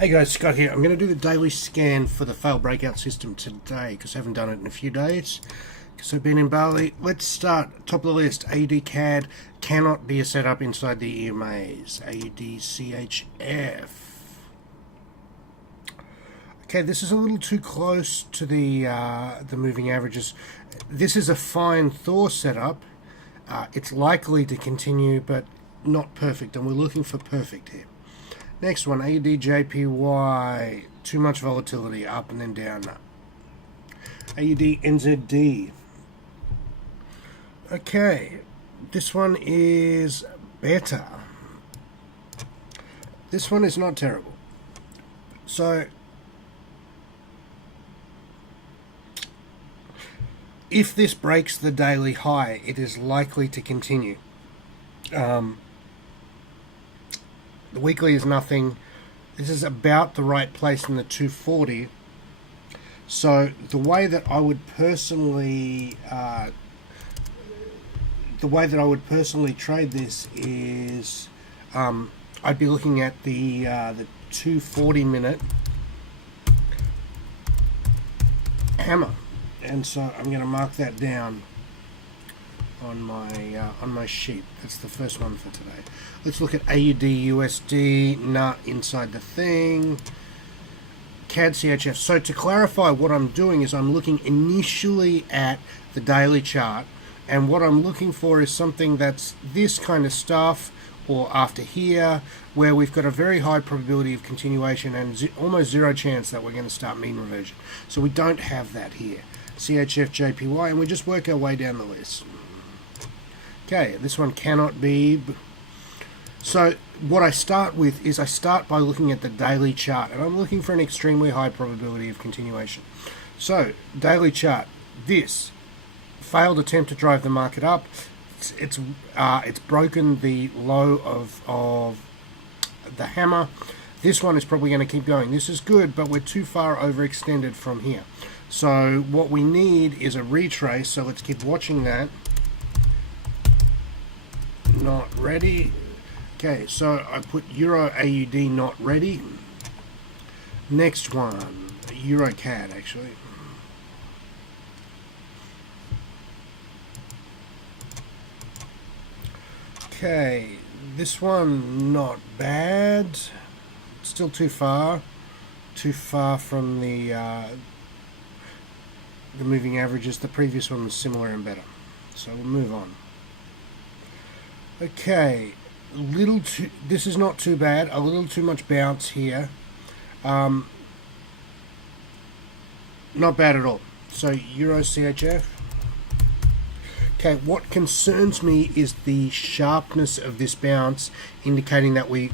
Hey guys, Scott here. I'm going to do the daily scan for the failed breakout system today because I haven't done it in a few days because I've been in Bali. Let's start. Top of the list, AUD CAD cannot be a setup inside the EMAs. AUD CHF. Okay, this is a little too close to the moving averages. This is a fine Thor setup. It's likely to continue, but not perfect, and we're looking for perfect here. Next one, AUD-JPY, too much volatility, up and then down. AUD-NZD. Okay, this one is better. This one is not terrible. So, if this breaks the daily high, it is likely to continue. The weekly is nothing. This is about the right place in the 240. So the way that I would personally trade this is I'd be looking at the 240 minute hammer, and so I'm going to mark that down on my sheet. That's the first one for today. Let's look at AUD USD. Not inside the thing. CAD CHF. So to clarify, what I'm doing is I'm looking initially at the daily chart, and what I'm looking for is something that's this kind of stuff, or after here, where we've got a very high probability of continuation and almost zero chance that we're going to start mean reversion. So we don't have that here. CHF JPY, and we just work our way down the list. Okay, this one cannot be. So what I start with is I start by looking at the daily chart, and I'm looking for an extremely high probability of continuation. So daily chart, this failed attempt to drive the market up. It's broken the low of the hammer. This one is probably going to keep going. This is good, but we're too far overextended from here. So what we need is a retrace. So let's keep watching that. Not ready. Okay, so I put Euro AUD not ready. Next one, Euro CAD actually. Okay, this one not bad. Still too far from the moving averages. The previous one was similar and better. So we'll move on. Okay, this is not too bad. A little too much bounce here. Not bad at all. So Euro CHF. Okay, what concerns me is the sharpness of this bounce, indicating that we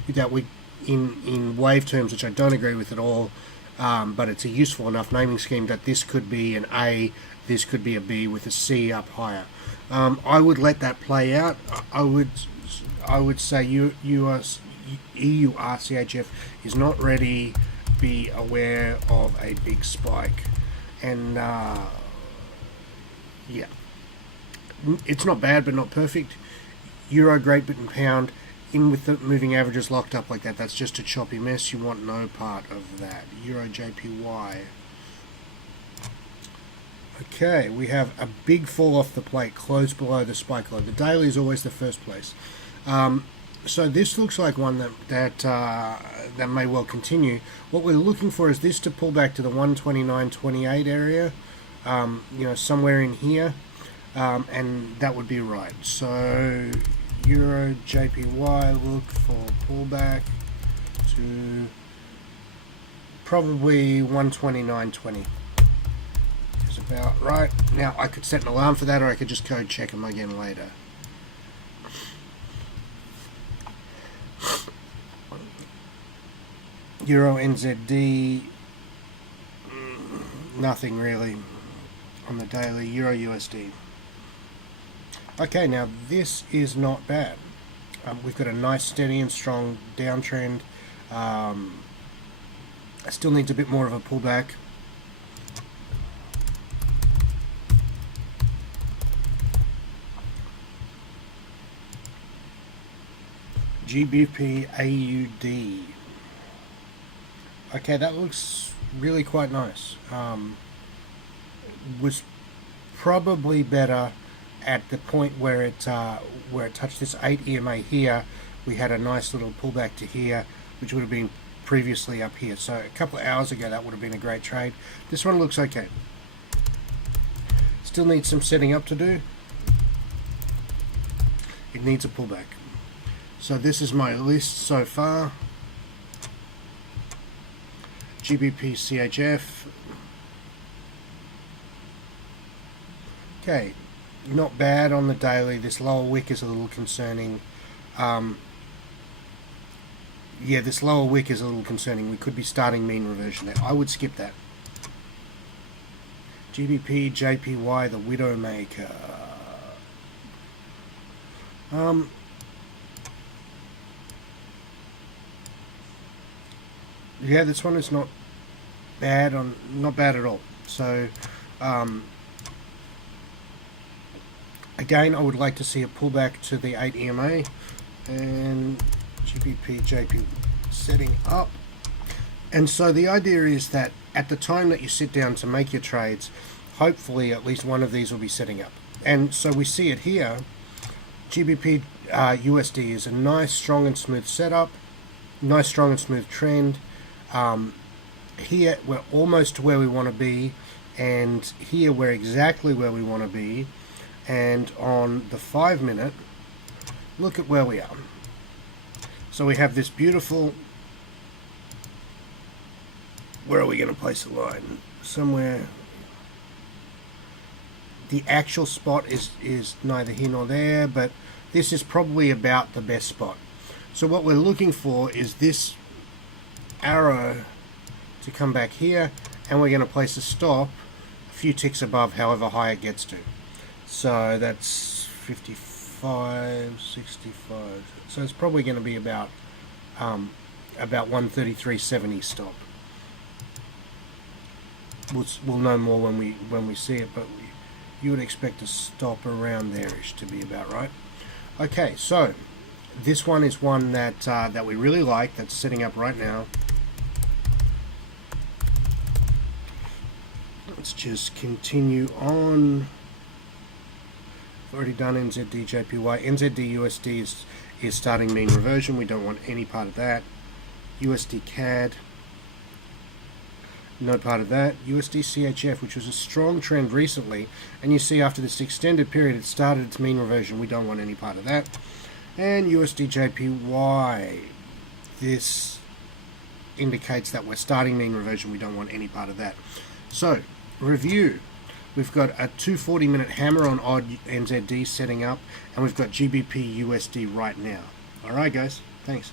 in wave terms, which I don't agree with at all, but it's a useful enough naming scheme that this could be an A, this could be a B with a C up higher. I would let that play out. I would say EUR-CHF is not ready. Be aware of a big spike, and yeah, it's not bad but not perfect. Euro, Great Britain, Pound in with the moving averages locked up like that. That's just a choppy mess. You want no part of that. Euro JPY. Okay, we have a big fall off the plate, close below the spike low. The daily is always the first place. So this looks like one that may well continue. What we're looking for is this to pull back to the 129.28 area, somewhere in here, and that would be right. So Euro JPY, look for pullback to probably 129.20. About right. Now I could set an alarm for that, or I could just code check them again later. Euro NZD, nothing really on the daily. Euro USD. Okay, now this is not bad. We've got a nice steady and strong downtrend. It still needs a bit more of a pullback. GBP AUD. Okay, that looks really quite nice. Was probably better at the point where it touched this 8 EMA here. We had a nice little pullback to here, which would have been previously up here. So a couple of hours ago, that would have been a great trade. This one looks okay. Still needs some setting up to do. It needs a pullback. So this is my list so far. GBP CHF. Okay, not bad on the daily. This lower wick is a little concerning. Yeah, this lower wick is a little concerning. We could be starting mean reversion there. I would skip that. GBP, JPY, the Widowmaker. Yeah, this one is not bad at all. So, again, I would like to see a pullback to the 8 EMA and GBP, JP setting up. And so the idea is that at the time that you sit down to make your trades, hopefully at least one of these will be setting up. And so we see it here. GBP USD is a nice, strong and smooth setup. Nice, strong and smooth trend. Here we're almost to where we want to be, and here we're exactly where we want to be. And on the 5 minute, look at where we are. So we have this beautiful, where are we going to place a line? Somewhere. The actual spot is neither here nor there, but this is probably about the best spot. So what we're looking for is this arrow to come back here, and we're going to place a stop a few ticks above however high it gets to. So that's 55, 65. So it's probably going to be about 133.70 stop. We'll know more when we see it, but you would expect a stop around there-ish to be about right. Okay, so this one is one that we really like, that's sitting up right now. Let's just continue on. Already done NZD JPY. NZD USD is starting mean reversion. We don't want any part of that. USD CAD, no part of that. USD CHF, which was a strong trend recently, and you see after this extended period it started its mean reversion. We don't want any part of that. And USD JPY, this indicates that we're starting mean reversion. We don't want any part of that. So, review. We've got a 240 minute hammer on odd NZD setting up, and we've got GBP USD right now. Alright guys, thanks.